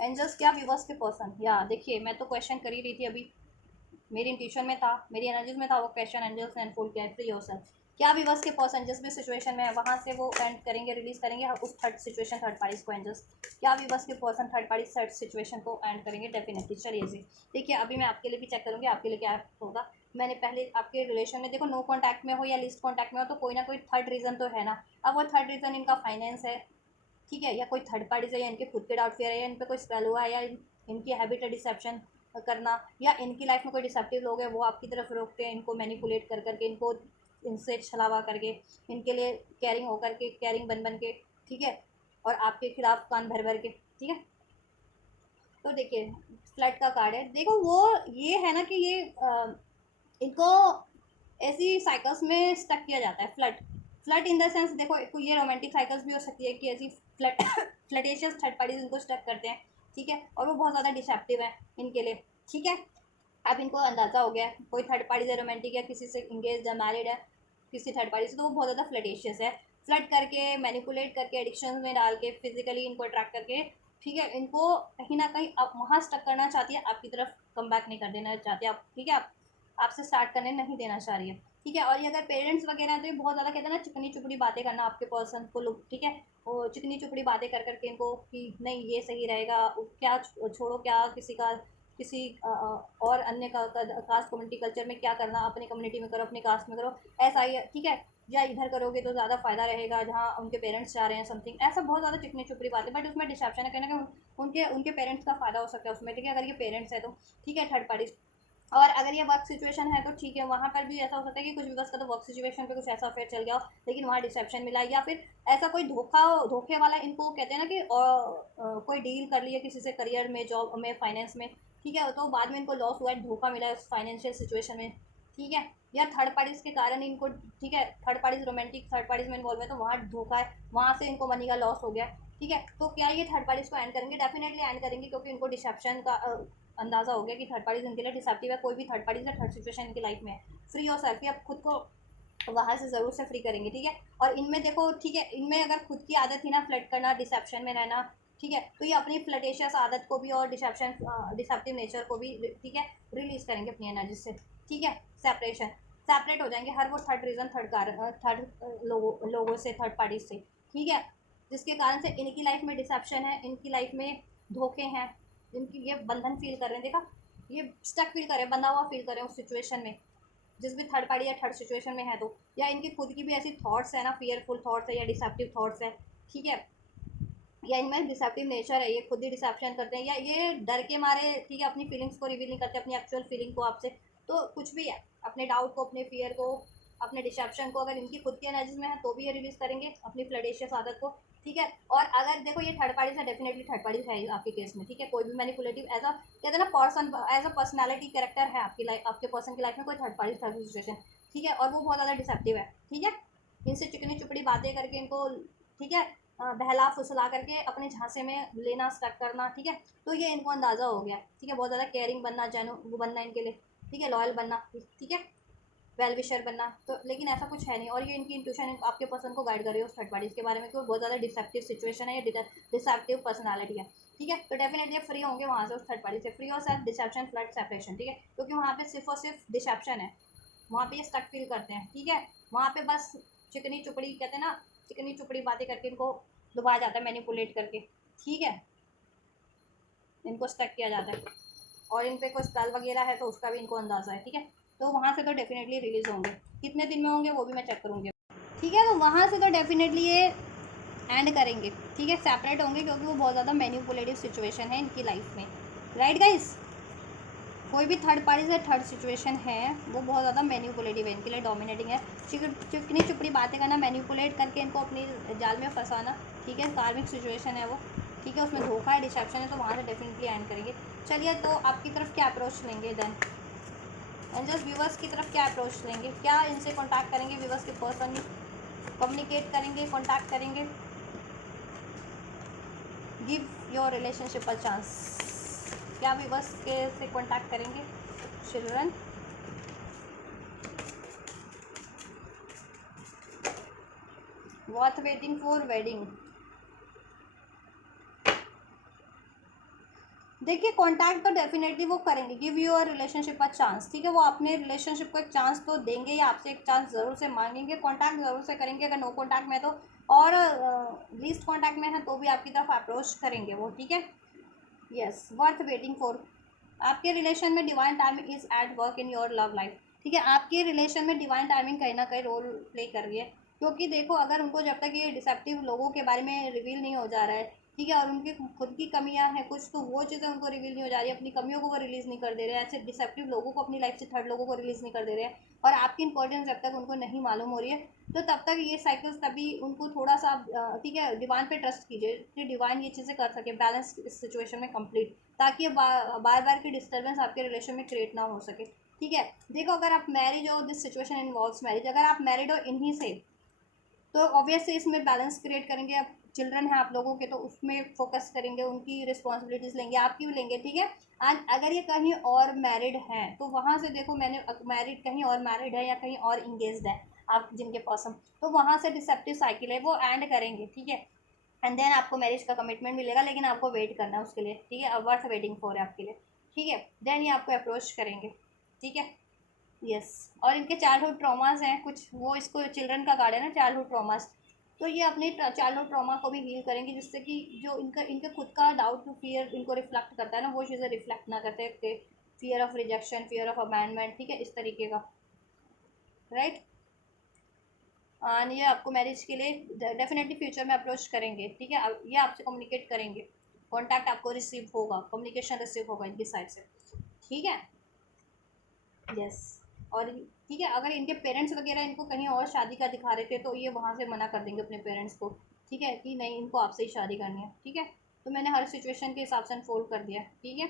एंजल्स क्या व्यूवर्स के पर्सन, या देखिए मैं तो क्वेश्चन कर ही रही थी अभी, मेरी इंट्यूशन में था, मेरी एनर्जीज में था वो क्वेश्चन, एंजल्स ने अनफोल्ड किया है। फ्री योरसेल्फ, क्या व्यूवर्स के पर्सन जिस भी सिचुएशन में है वहाँ से वो एंड करेंगे, रिलीज करेंगे उस थर्ड सिचुएशन, थर्ड पार्टीज को। एंजल्स क्या व्यूवर्स के person third party third situation को एंड करेंगे, डेफिनेटली। चलिए जी, देखिए अभी मैं आपके लिए भी चेक करूँगी आपके लिए क्या होगा। मैंने पहले आपके रिलेशन में देखो, नो कॉन्टैक्ट में हो या लिस्ट कॉन्टैक्ट में हो तो कोई ना कोई थर्ड रीज़न तो है ना। अब वो थर्ड रीज़न इनका फाइनेंस है, ठीक है, या कोई थर्ड पार्टी से, या इनके खुद के डाउट फेयर है, या इन पे कोई स्पेल हुआ है, या इनकी हैबिट है डिसेप्शन करना, या इनकी लाइफ में कोई डिसेप्टिव लोग हैं वो आपकी तरफ रोकते हैं इनको, मैनिपुलेट कर करके इनको, इनसे छलावा करके, इनके लिए कैरिंग होकर के, कैरिंग बन बन के, ठीक है, और आपके खिलाफ कान भर भर के, ठीक है। तो देखिए फ्लड का कार्ड है, देखो वो ये है ना कि ये इनको ऐसी साइकिल्स में स्टक किया जाता है। Flood, flood in the sense देखो ये रोमांटिक साइकिल्स भी हो सकती है कि ऐसी फ्लड फ्लटेशियस थर्ड पार्टीज इनको स्टक करते हैं, ठीक है, और वो बहुत ज़्यादा डिसेप्टिव है इनके लिए, ठीक है। अब इनको अंदाज़ा हो गया है कोई थर्ड पार्टी है रोमांटिक या किसी से इंगेज या मैरिड है किसी थर्ड पार्टी से, तो वो बहुत ज़्यादा फ्लटेशियस है, फ्लड करके, मैनिपुलेट करके, एडिक्शन में डाल के, फिजिकली इनको अट्रैक्ट करके, ठीक है, इनको कहीं ना कहीं आप वहाँ स्टक करना चाहती है, आपकी तरफ कम बैक नहीं कर देना चाहती आप, ठीक है, आप आपसे स्टार्ट करने नहीं देना चाह रही है, ठीक है। और ये अगर पेरेंट्स वगैरह हैं तो ये बहुत ज़्यादा कहते हैं ना चिकनी चुपड़ी बातें करना आपके पर्सन को लोग, ठीक है, वो चिकनी चुपड़ी बातें कर करके इनको कि नहीं ये सही रहेगा, क्या छोड़ो, क्या किसी का किसी और अन्य का कास्ट कम्युनिटी कल्चर में क्या करना, अपनी कम्युनिटी में करो, अपनी कास्ट में करो, ऐसा ही है, ठीक है, या इधर करोगे तो ज़्यादा फ़ायदा रहेगा जहाँ उनके पेरेंट्स जा रहे हैं, समथिंग ऐसा बहुत ज़्यादा चिकनी चुपड़ी बातें, बट उसमें डिसेप्शन है, कहना कि उनके उनके पेरेंट्स का फ़ायदा हो सकता है उसमें, ठीक है, अगर ये पेरेंट्स है तो, ठीक है, थर्ड पार्टी। और अगर ये वर्क सिचुएशन है तो ठीक है, वहाँ पर भी ऐसा हो सकता है कि कुछ भी बस का तो वर्क सिचुएशन पे कुछ ऐसा अफेयर चल गया हो लेकिन वहाँ डिसेप्शन मिला, या फिर ऐसा कोई धोखे वाला, इनको कहते हैं ना कि कोई डील कर लिया किसी से करियर में, जॉब में, फाइनेंस में, ठीक है, तो बाद में इनको लॉस हुआ है, धोखा मिला है उस फाइनेंशियल सिचुएशन में, ठीक है, या थर्ड पार्टीज के कारण इनको, ठीक है, third parties romantic third parties में इन्वॉल्व है तो वहाँ धोखा है, वहाँ से इनको मनी का लॉस हो गया, ठीक है। तो क्या ये थर्ड पार्टीज को एंड करेंगे, डेफिनेटली एंड करेंगे, क्योंकि इनको डिसेप्शन का अंदाज़ा हो गया कि थर्ड पार्टीज इनके लिए डिसेप्टिव है, कोई भी थर्ड पार्टीज है थर्ड सिचुएशन इनकी लाइफ में है। फ्री और सेल्फी अब खुद को वहाँ से ज़रूर से फ्री करेंगे, ठीक है। और इनमें देखो, ठीक है, इनमें अगर खुद की आदत थी ना फ्लर्ट करना, डिसेप्शन में रहना, ठीक है, तो ये अपनी फ्लटेशियस आदत को भी और डिसेप्शन डिसेप्टिव नेचर को भी, ठीक है, रिलीज करेंगे अपनी एनर्जी से, ठीक है। सेपरेशन, सेपरेट हो जाएंगे हर वो थर्ड रीज़न, थर्ड लोगों से, थर्ड पार्टी से, ठीक है, जिसके कारण से इनकी लाइफ में डिसेप्शन है, इनकी लाइफ में धोखे हैं, इनकी ये बंधन फील कर रहे हैं, देखा, ये स्टक फील कर रहे हैं, बंधा हुआ फील कर रहे हैं उस सिचुएशन में, जिस भी थर्ड पार्टी या थर्ड सिचुएशन में है तो, या इनकी खुद की भी ऐसी थॉट्स है ना, फियरफुल थॉट्स है या डिसेप्टिव थॉट्स है, ठीक है, या इनमें डिसेप्टिव नेचर है, ये खुद ही डिसेप्शन करते हैं, या ये डर के मारे, ठीक है, अपनी फीलिंग्स को रिवील नहीं करते, अपनी एक्चुअल फीलिंग को आपसे, तो कुछ भी है, अपने डाउट को, अपने फियर को, अपने डिसेप्शन को अगर इनकी खुद की एनर्जीज में है तो भी ये रिलीज करेंगे अपनी फ्लडेशियस आदत को, ठीक है। और अगर देखो ये थर्ड पार्टी से, डेफिनेटली थर्ड पार्टी है आपके केस में, ठीक है, कोई भी मैनिपुलेटिव एज अ, कहते हैं ना person, as a personality character है आपकी लाइफ, आपके पर्सन की लाइफ में कोई थर्ड पार्टी थर्ड सिचुएशन, ठीक है, और वो बहुत ज़्यादा डिसेप्टिव है, ठीक है, इनसे चिकनी चुपड़ी बातें करके इनको, ठीक है, बहला फुसला करके अपने झांसे में लेना स्टक करना, ठीक है, तो ये इनको अंदाज़ा हो गया, ठीक है, बहुत ज़्यादा केयरिंग बनना, जेनु वो बनना इनके लिए, ठीक है, लॉयल बनना, ठीक है, वेल विशर बनना, तो लेकिन ऐसा कुछ है नहीं, और ये इनकी इंट्यूशन आपके पर्सन को गाइड कर रही है उस थर्ड पार्टीज के बारे में कि वो बहुत ज़्यादा डिसेप्टिव सिचुएशन है या डिसेप्टिव पर्सनालिटी है, ठीक है, तो डेफिनेटली फ्री होंगे वहाँ से उस थर्ड पार्टी से, फ्री और सेल्फ डिसेप्शन फ्लड सेपरेशन, ठीक है, क्योंकि वहाँ पे सिर्फ और सिर्फ डिसेप्शन है, वहाँ पे ये स्टक फील करते हैं, ठीक है, वहाँ पे बस चिकनी चुपड़ी, कहते हैं ना, चिकनी चुपड़ी बातें करके इनको दबाया जाता है, मैनिपुलेट करके, ठीक है, इनको स्टक किया जाता है, और इन पे कोई स्पेल वगैरह है तो उसका भी इनको अंदाज़ा है, ठीक है, तो वहाँ से तो डेफिनेटली रिलीज होंगे, कितने दिन में होंगे वो भी मैं चेक करूँगी, ठीक है, तो वहाँ से तो डेफिनेटली ये एंड करेंगे, ठीक है, सेपरेट होंगे, क्योंकि वो बहुत ज़्यादा मैनिपुलेटिव सिचुएशन है इनकी लाइफ में, राइट गाइस, कोई भी थर्ड पार्टी से थर्ड सिचुएशन है वो बहुत ज़्यादा मैनिपुलेटिव है, इनके लिए डोमिनेटिंग है, चिकनी चुपड़ी बातें करना, मैनिपुलेट करके इनको अपनी जाल में फंसाना, ठीक है, कार्मिक सिचुएशन है वो, ठीक है, उसमें धोखा है, डिसेप्शन है, तो वहाँ से डेफिनेटली एंड करेंगे। चलिए, तो आपकी तरफ क्या अप्रोच लेंगे देन, एंजल्स व्यूवर्स की तरफ क्या अप्रोच लेंगे, क्या इनसे कॉन्टैक्ट करेंगे, व्यूवर्स के पर्सन कम्युनिकेट करेंगे, कॉन्टैक्ट करेंगे, give your relationship a chance, क्या व्यूवर्स के से कॉन्टैक्ट करेंगे children, worth waiting for wedding, देखिए कॉन्टैक्ट तो डेफिनेटली वो करेंगे, give your relationship a chance, ठीक है, वो अपने रिलेशनशिप को एक चांस तो देंगे या आपसे एक चांस ज़रूर से मांगेंगे, कॉन्टैक्ट ज़रूर से करेंगे अगर नो कॉन्टैक्ट में तो, और लीस्ट कॉन्टैक्ट में है तो भी आपकी तरफ अप्रोच करेंगे वो, ठीक है। Yes, worth waiting for. आपके रिलेशन में divine timing is at work in your love life, ठीक है, आपके रिलेशन में डिवाइन टाइमिंग कहीं ना कहीं रोल प्ले कर रही है, क्योंकि देखो अगर उनको जब तक ये डिसेप्टिव लोगों के बारे में रिवील नहीं हो जा रहा है, ठीक है, और उनकी खुद की कमियां हैं कुछ, तो वो चीज़ें उनको रिवील नहीं हो जा रही है, अपनी कमियों को वो रिलीज़ नहीं कर दे रहे हैं, ऐसे डिसेप्टिव लोगों को अपनी लाइफ से थर्ड लोगों को रिलीज़ नहीं कर दे रहे हैं, और आपकी इंपॉर्टेंस जब तक उनको नहीं मालूम हो रही है, तो तब तक ये साइकिल्स, तभी उनको थोड़ा सा ठीक है डिवाइन पे ट्रस्ट कीजिए कि डिवाइन ये चीज़ें कर सके बैलेंस इस सिचुएशन में कंप्लीट, ताकि बार बार की डिस्टर्बेंस आपके रिलेशन में क्रिएट ना हो सके, ठीक है। देखो अगर आप मैरिज हो, दिस सिचुएशन इन्वॉल्व्स मैरिज, अगर आप मैरिड हो इन्हीं से, तो ऑब्वियसली इसमें बैलेंस क्रिएट करेंगे, अब चिल्ड्रन है आप लोगों के तो उसमें फोकस करेंगे, उनकी रिस्पॉन्सिबिलिटीज़ लेंगे, आपकी भी लेंगे, ठीक है। एंड अगर ये कहीं और मैरिड हैं तो वहाँ से देखो, मैंने मैरिड कहीं और मैरिड है या कहीं और इंगेज्ड है आप जिनके पर्सन, तो वहाँ से डिसेप्टिव साइकिल है वो एंड करेंगे, ठीक है, एंड देन आपको मैरिज का कमिटमेंट मिलेगा, लेकिन आपको वेट करना है उसके लिए, ठीक है, वर्थ वेटिंग फॉर है आपके लिए, ठीक है। देन ये आपको अप्रोच करेंगे, ठीक है। यस, और इनके चाइल्डहुड ट्रॉमास हैं कुछ, वो इसको चिल्ड्रन का कार्ड है ना चाइल्डहुड ट्रॉमास, तो ये अपने चाइल्डहुड ट्रॉमा को भी हील करेंगे, जिससे कि जो इनका इनके खुद का डाउट टू फियर इनको रिफ्लेक्ट करता है ना, वो चीज़ें रिफ्लेक्ट ना करते, fear of rejection, fear of abandonment, ठीक है, इस तरीके का, राइट। एंड ये आपको मैरिज के लिए डेफिनेटली फ्यूचर में अप्रोच करेंगे, ठीक है, ये आपसे कम्युनिकेट करेंगे, कॉन्टैक्ट आपको रिसीव होगा, कम्युनिकेशन रिसीव होगा इनकी साइड से, ठीक है। यस, और ठीक है, अगर इनके पेरेंट्स वगैरह इनको कहीं और शादी का दिखा रहे थे तो ये वहाँ से मना कर देंगे अपने पेरेंट्स को, ठीक है, कि नहीं इनको आपसे ही शादी करनी है, ठीक है। तो मैंने हर सिचुएशन के हिसाब से अनफोल्ड कर दिया, ठीक है।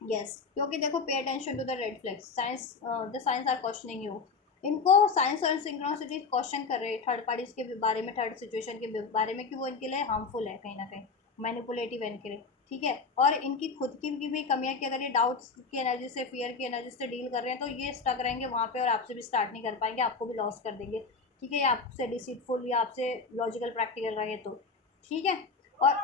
यस, क्योंकि देखो pay attention to the red flags, signs the signs are questioning you, इनको साइंस और सिंक्रोनिसिटी क्वेश्चन कर रहे हैं थर्ड पार्टीज के बारे में, थर्ड सिचुएशन के बारे में, कि वो इनके लिए हार्मफुल है कहीं ना कहीं, मैनिपुलेटिव है इनके लिए, ठीक है, और इनकी खुद की भी कमी है कि अगर ये डाउट्स की एनर्जी से, फियर की एनर्जी से डील कर रहे हैं तो ये स्टक रहेंगे वहाँ पे, और आपसे भी स्टार्ट नहीं कर पाएंगे, आपको भी लॉस कर देंगे, ठीक है, या आपसे डिसीटफुल या आपसे लॉजिकल प्रैक्टिकल रहे तो, ठीक है। और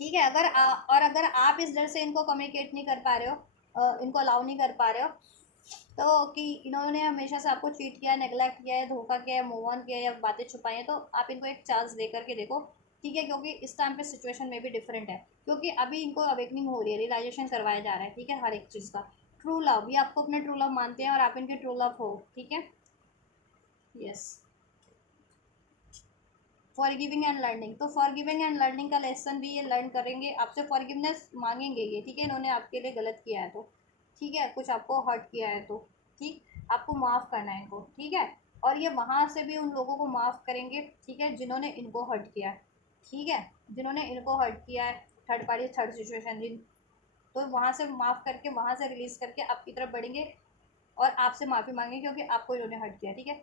ठीक है, और अगर आप इस डर से इनको कम्युनिकेट नहीं कर पा रहे हो, इनको अलाउ नहीं कर पा रहे हो, तो कि इन्होंने हमेशा से आपको चीट किया है, नेगलेक्ट किया है, धोखा किया है, मूव ऑन किया है, या बातें छुपाई हैं, तो आप इनको एक चांस दे करके देखो, ठीक है, क्योंकि इस टाइम पे सिचुएशन में भी डिफरेंट है, क्योंकि अभी इनको अवेकनिंग हो रही है, रियलाइजेशन करवाया जा रहा है, ठीक है, हर एक चीज़ का, ट्रू लव, ये आपको अपने ट्रू लव मानते हैं और आप इनके ट्रू लव हो, ठीक है। यस, फॉरगिविंग एंड लर्निंग, तो फॉरगिविंग एंड लर्निंग का लेसन भी ये लर्न करेंगे, आपसे फॉरगिवनेस मांगेंगे ये, ठीक है, इन्होंने आपके लिए गलत किया है तो, ठीक है, कुछ आपको हर्ट किया है तो, ठीक, आपको माफ़ करना है इनको, ठीक है, और ये वहाँ से भी उन लोगों को माफ़ करेंगे, ठीक है, जिन्होंने इनको हर्ट किया है, ठीक है, जिन्होंने इनको हर्ट किया है, थर्ड पार्टी, थर्ड सिचुएशन जिन, तो वहाँ से माफ़ करके, वहाँ से रिलीज़ करके आपकी तरफ बढ़ेंगे और आपसे माफ़ी मांगेंगे, क्योंकि आपको इन्होंने हर्ट किया, ठीक है।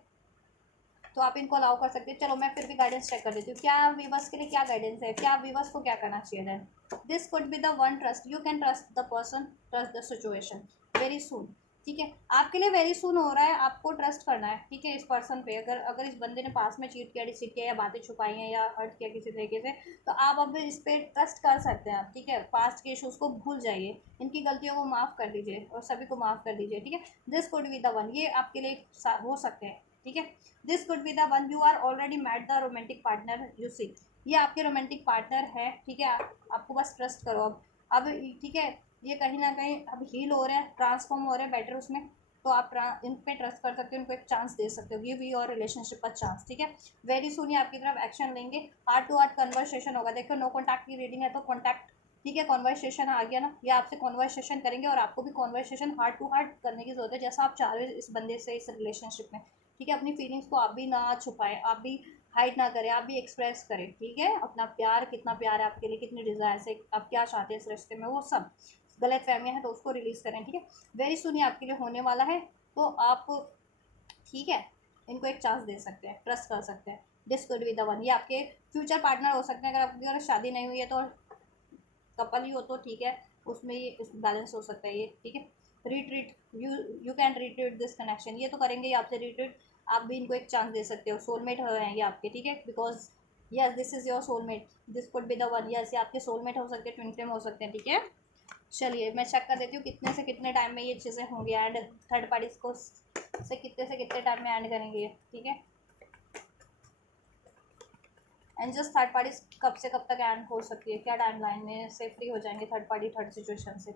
तो आप इनको अलाउ कर सकते हैं। चलो मैं फिर भी गाइडेंस चेक कर देती हूँ, क्या वीवर्स के लिए क्या गाइडेंस है, क्या वीवर्स को क्या करना चाहिए। Then this could be the one trust, you can trust the person, trust the situation very soon, ठीक है, आपके लिए वेरी सून हो रहा है, आपको ट्रस्ट करना है, ठीक है, इस पर्सन पे, अगर अगर इस बंदे ने पास में चीट किया, डिसीट किया, या बातें छुपाई हैं, या हर्ट किया किसी तरीके से, तो आप अब इस पर ट्रस्ट कर सकते हैं आप, ठीक है, पास्ट के इशूज़ को भूल जाइए, इनकी गलतियों को माफ़ कर दीजिए और सभी को माफ़ कर दीजिए, ठीक है। This could be the one, ये आपके लिए हो सकते हैं, ठीक है। This could be the one, you are already met the romantic partner you see, ये आपके रोमांटिक पार्टनर है, ठीक है, आपको बस ट्रस्ट करो अब, ठीक है, ये कहीं ना कहीं अब हील हो रहे हैं, ट्रांसफॉर्म हो रहे हैं बेटर उसमें, तो आप इन पे ट्रस्ट कर सकते हो, उनको एक चांस दे सकते हो, गिव योर रिलेशनशिप का चांस, ठीक है। वेरी सुन ये आपकी तरफ एक्शन लेंगे, हार्ट टू हार्ट कन्वर्सेशन होगा, देखो नो कॉन्टैक्ट की रीडिंग है तो कॉन्टैक्ट, ठीक है, कॉन्वर्सेशन आ गया ना, ये आपसे कॉन्वर्सेशन करेंगे और आपको भी कॉन्वर्सेशन हार्ट टू हार्ट करने की जरूरत है, जैसा आप चाह रहे हो इस बंदे से, इस रिलेशनशिप में, ठीक है। अपनी फीलिंग्स को आप भी ना छुपाएं, आप भी हाइड ना करें, आप भी एक्सप्रेस करें, ठीक है, अपना प्यार, कितना प्यार है आपके लिए, कितनी डिज़ायर से आप क्या चाहते हैं इस रिश्ते में, वो सब गलत फहमियाँ हैं तो उसको रिलीज़ करें, ठीक है। वेरी सुन ये आपके लिए होने वाला है, तो आप, ठीक है, इनको एक चांस दे सकते हैं, ट्रस्ट कर सकते हैं। This could be the one, ये आपके फ्यूचर पार्टनर हो सकते हैं, अगर आपकी अगर शादी नहीं हुई है तो कपल ही हो तो ठीक है, उसमें ये बैलेंस हो सकता है ये, ठीक है। Retreat, you can retreat this connection, ये तो करेंगे ही आपसे रिट्रीट, आप भी इनको एक चांस दे सकते हो, सोलमेट हैं ये आपके, ठीक है, because yes this is your soulmate, this could be the one. Yes ये आपके सोलमेट हो सकते हैं, ट्विन फ्लेम हो सकते हैं, ठीक है। चलिए मैं चेक कर देती हूँ कितने से कितने टाइम में ये चीज़ें होंगी एंड, थर्ड पार्टी को से कितने टाइम में एंड करेंगे ये, ठीक है। एंड जस्ट थर्ड पार्टी कब से कब तक एंड हो सकती है, क्या टाइम लाइन में से फ्री हो जाएंगे थर्ड पार्टी थर्ड सिचुएशन से?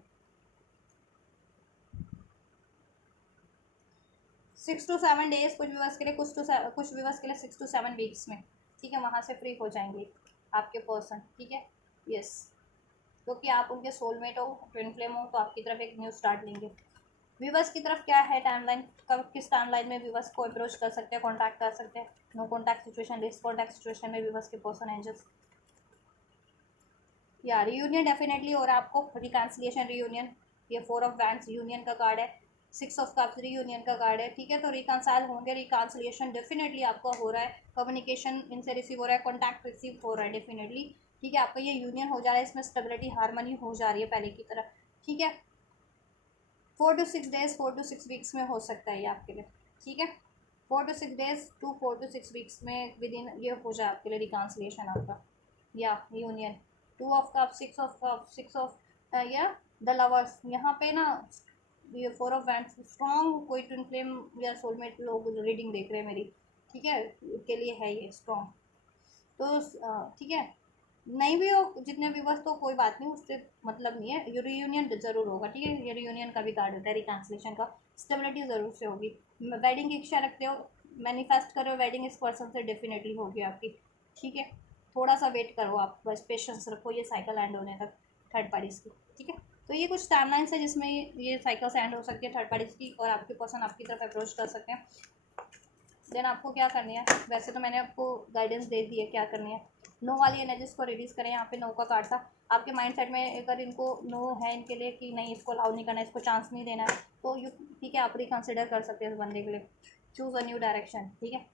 6 to 7 days कुछ व्यूवर्स के लिए, कुछ व्यूवर्स के लिए 6 to 7 weeks में, ठीक है, वहाँ से फ्री हो जाएंगे आपके पर्सन, ठीक है। यस क्योंकि आप उनके सोलमेट हो, ट्विन फ्लेम हो, तो आपकी तरफ एक न्यू स्टार्ट लेंगे। व्यूवर्स की तरफ क्या है टाइमलाइन, कब किस टाइमलाइन में व्यूवर्स को अप्रोच कर सकते हैं, कॉन्टैक्ट कर सकते हैं? No contact situation, least contact situation में व्यूवर्स के पर्सन एंजल्स या रियूनियन डेफिनेटली हो रहा है आपको, रिकन्सिलिएशन रियूनियन, ये 4 of Wands यूनियन का कार्ड है, 6 of Cups रियूनियन का कार्ड है, ठीक है। तो रिकन्साइल होंगे, रिकन्सिलिएशन डेफिनेटली आपका हो रहा है, कम्युनिकेशन इनसे रिसीव हो रहा है, कॉन्टैक्ट रिसीव हो रहा है डेफिनेटली, ठीक है। आपका ये यूनियन हो जा रहा है, इसमें स्टेबिलिटी हारमनी हो जा रही है पहले की तरह, ठीक है। 4 to 6 days 4 to 6 weeks में हो सकता है ये आपके लिए, ठीक है। 4 to 6 days to 4 to 6 weeks में विद इन ये हो जाए आपके लिए रिकन्सिलिएशन आपका या यूनियन। 2 of Cups 6 of या द लवर्स, यहाँ पे ना ये 4 of Wands स्ट्रॉन्ग कोई ट्विन फ्लेम या सोलमेट लोग रीडिंग देख रहे हैं मेरी, ठीक है, के लिए है ये स्ट्रॉन्ग। तो ठीक है, नहीं भी हो जितने व्यूवर्स तो कोई बात नहीं, उससे मतलब नहीं है, ये रियूनियन ज़रूर होगा, ठीक है। ये रियूनियन का भी कार्ड होता है रिकन्सिलेशन का, स्टेबिलिटी ज़रूर से होगी। वेडिंग की इच्छा रखते हो, मैनिफेस्ट करो वेडिंग इस पर्सन से, डेफिनेटली होगी आपकी, ठीक है। थोड़ा सा वेट करो आप, बस पेशेंस रखो ये साइकिल एंड होने तक थर्ड पार्टीज़ की, ठीक है। तो ये कुछ टाइमलाइंस है जिसमें ये साइकिल्स एंड हो सकती है थर्ड पार्टीज़ की, और आपके पर्सन आपकी तरफ अप्रोच कर सकते हैं। देन आपको क्या करनी है, वैसे तो मैंने आपको गाइडेंस दे दी है क्या करनी है। नो वाली एनर्जीज को रिलीज़ करें, यहाँ पे नो का कार्ड था। आपके माइंड सेट में अगर इनको नो है इनके लिए कि नहीं इसको अलाउ नहीं करना है, इसको चांस नहीं देना है, तो यू ठीक है आप रिकन्सिडर कर सकते हैं इस बंदे के लिए, चूज़ अ न्यू डायरेक्शन, ठीक है।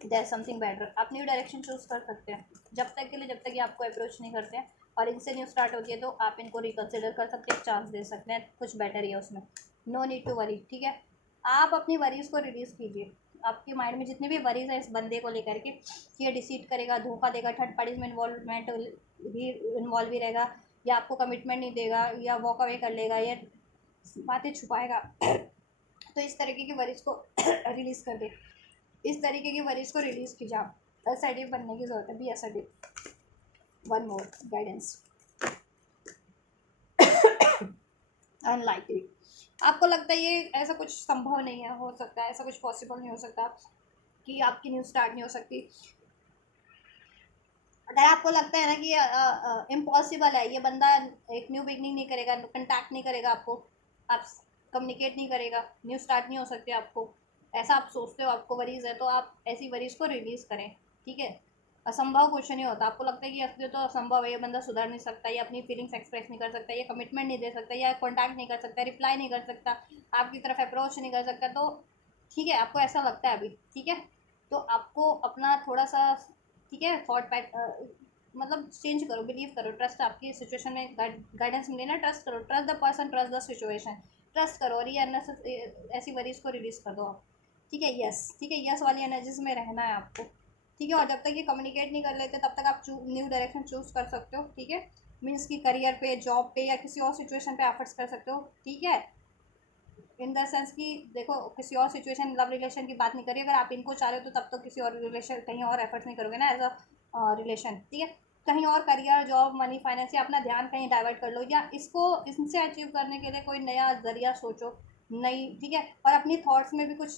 देयर समथिंग बेटर, आप न्यू डायरेक्शन चूज़ कर सकते हैं जब तक के लिए, जब तक ये आपको अप्रोच नहीं करते हैं और इनसे न्यू स्टार्ट होती है तो आप इनको रिकन्सिडर कर सकते हैं, चांस दे सकते हैं, कुछ बेटर ही है उसमें। नो नीड टू वरी, ठीक है। आप अपनी वरीज़ को रिलीज़ कीजिए, आपके माइंड में जितने भी वरीज़ हैं इस बंदे को लेकर के कि ये डिसीट करेगा, धोखा देगा, थर्ड पार्टीज में इन्वॉल्वमेंट भी इन्वॉल्व ही रहेगा, या आपको कमिटमेंट नहीं देगा, या वॉक अवे कर लेगा, या बातें छुपाएगा, तो इस तरीके की वरीज़ को रिलीज़ कर दे, इस तरीके की वरीज़ को रिलीज़ कीजिए आप। असर्टिव बनने की ज़रूरत है, be assertive. One more guidance, unlikely, आपको लगता है ये ऐसा कुछ संभव नहीं है, हो सकता है ऐसा कुछ पॉसिबल नहीं हो सकता कि आपकी न्यूज़ स्टार्ट नहीं हो सकती। अगर आपको लगता है ना कि इम्पॉसिबल है, ये बंदा एक न्यू बिगनिंग नहीं करेगा, कंटैक्ट नहीं करेगा आपको, आप कम्युनिकेट नहीं करेगा, न्यू स्टार्ट नहीं हो सकती आपको, ऐसा आप सोचते हो, आपको वरीज़ है, तो आप ऐसी वरीज़ को रिलीज़ करें, ठीक है। असंभव कुछ नहीं होता, आपको लगता है कि असली तो असंभव है, ये बंदा सुधर नहीं सकता, ये अपनी फीलिंग्स एक्सप्रेस नहीं कर सकता, ये कमिटमेंट नहीं दे सकता, या कॉन्टैक्ट नहीं कर सकता, रिप्लाई नहीं कर सकता, आपकी तरफ अप्रोच नहीं कर सकता, तो ठीक है आपको ऐसा लगता है अभी, ठीक है। तो आपको अपना थोड़ा सा, ठीक है, थॉट पैट मतलब चेंज करो, बिलीव करो, ट्रस्ट, आपकी सिचुएशन में गाइडेंस मिले ना, ट्रस्ट करो, trust the person, trust the situation, trust करो, और ये ऐसी वरीज को रिलीज कर दो आप, ठीक है। यस, ठीक है, यस वाली एनर्जीज में रहना है आपको, ठीक है। और जब तक ये कम्युनिकेट नहीं कर लेते तब तक आप न्यू डायरेक्शन चूज़ कर सकते हो, ठीक है। मीन्स कि करियर पे, जॉब पे, या किसी और सिचुएशन पे एफर्ट्स कर सकते हो, ठीक है। इन द सेंस कि देखो किसी और सिचुएशन, लव रिलेशन की बात नहीं करिए, अगर आप इनको चाह रहे हो तो तब तो किसी और रिलेशन, कहीं और एफर्ट्स नहीं करोगे ना एज अ रिलेशन, ठीक है। कहीं और करियर, जॉब, मनी, फाइनेंस, या अपना ध्यान कहीं डाइवर्ट कर लो, या इसको इनसे अचीव करने के लिए कोई नया जरिया सोचो, नई, ठीक है। और अपनी थॉट्स में भी कुछ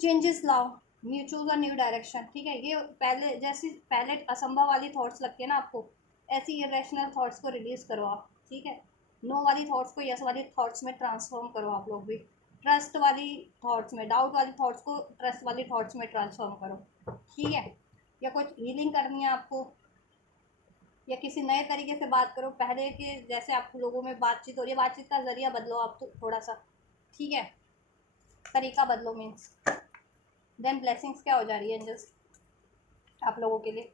चेंजेस लाओ, new choose a new direction, ठीक है। ये पहले जैसी पहले असंभव वाली थॉट्स लगती है ना आपको, ऐसी इरेशनल थॉट्स को रिलीज करो आप, ठीक है। नो वाली थॉट्स को यस वाली थॉट्स में ट्रांसफॉर्म करो आप लोग भी, ट्रस्ट वाली थॉट्स में, डाउट वाली थॉट्स को ट्रस्ट वाली थॉट्स में ट्रांसफॉर्म करो, ठीक है। या कुछ हीलिंग करनी है आपको, या किसी नए तरीके से बात करो, पहले के जैसे आप लोगों में बातचीत हो रही है, बातचीत का जरिया बदलो आप तो थोड़ा सा, ठीक है, तरीका बदलो, मीन्स देन ब्लेसिंग्स क्या हो जा रही है जस्ट आप लोगों के लिए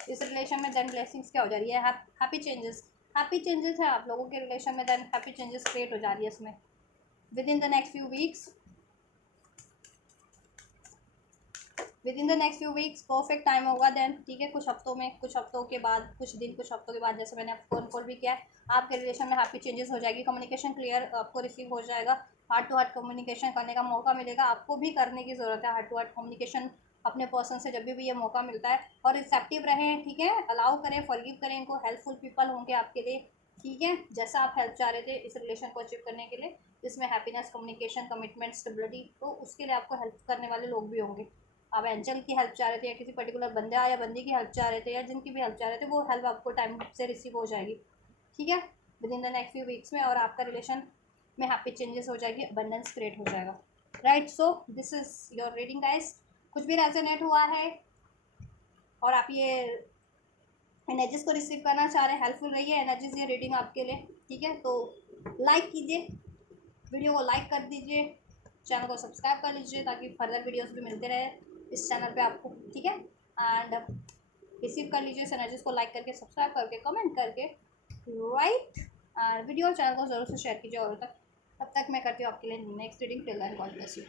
इस रिलेशन में, देन ब्लेसिंग्स क्या हो जा रही है, हैप्पी चेंजेस, हैप्पी चेंजेस है आप लोगों के रिलेशन में, देन हैप्पी चेंजेस क्रिएट हो जा रही है इसमें with in the next few weeks. With in the next few weeks perfect time होगा देन, ठीक है। कुछ हफ्तों में, कुछ हफ्तों के बाद, कुछ दिन, कुछ हफ्तों के बाद, जैसे मैंने आपको कॉल भी किया है, आपके रिलेशन में हैप्पी चेंजेस हो जाएगी, कम्युनिकेशन क्लियर आपको रिसीव हो जाएगा, हार्ट टू हार्ट कम्युनिकेशन करने का मौका मिलेगा। आपको भी करने की ज़रूरत है हार्ट टू हार्ट कम्युनिकेशन अपने पर्सन से, जब भी ये मौका मिलता है। और रिसेप्टिव रहें, ठीक है, अलाउ करें, फॉरगिव करें इनको, हेल्पफुल पीपल होंगे आपके लिए, ठीक है। जैसा आप हेल्प चाह रहे थे इस रिलेशन को अचीव करने के लिए, जिसमें हैप्पीनेस, कम्युनिकेशन, कमिटमेंट, स्टेबिलिटी, तो उसके लिए आपको हेल्प करने वाले लोग भी होंगे। आप एंजल की हेल्प चाह रहे थे या किसी पर्टिकुलर बंदा या बंदी की हेल्प चाह रहे थे या जिनकी भी हेल्प चाह रहे थे, वो हेल्प आपको टाइम से रिसीव हो जाएगी, ठीक है, with in the next few weeks में। और आपका रिलेशन में हैप्पी चेंजेस हो जाएगी, अबंडेंस क्रिएट हो जाएगा, right. So this is your reading guys. कुछ भी रेजोनेट हुआ है और आप ये एनर्जीज को रिसीव करना चाह रहे हैं, हेल्पफुल रही है एनर्जीज ये रीडिंग आपके लिए, ठीक है, तो लाइक कीजिए, वीडियो को लाइक कर दीजिए, चैनल को सब्सक्राइब कर लीजिए ताकि फर्दर वीडियोस भी मिलते रहे इस चैनल पे आपको, ठीक है। एंड रिसीव कर लीजिए इस एनर्जीज को, लाइक करके, सब्सक्राइब करके, कमेंट करके, राइट। वीडियो और चैनल को ज़रूर से शेयर कीजिए और तब तक मैं करती हूँ आपके लिए next reading. Till then God bless you.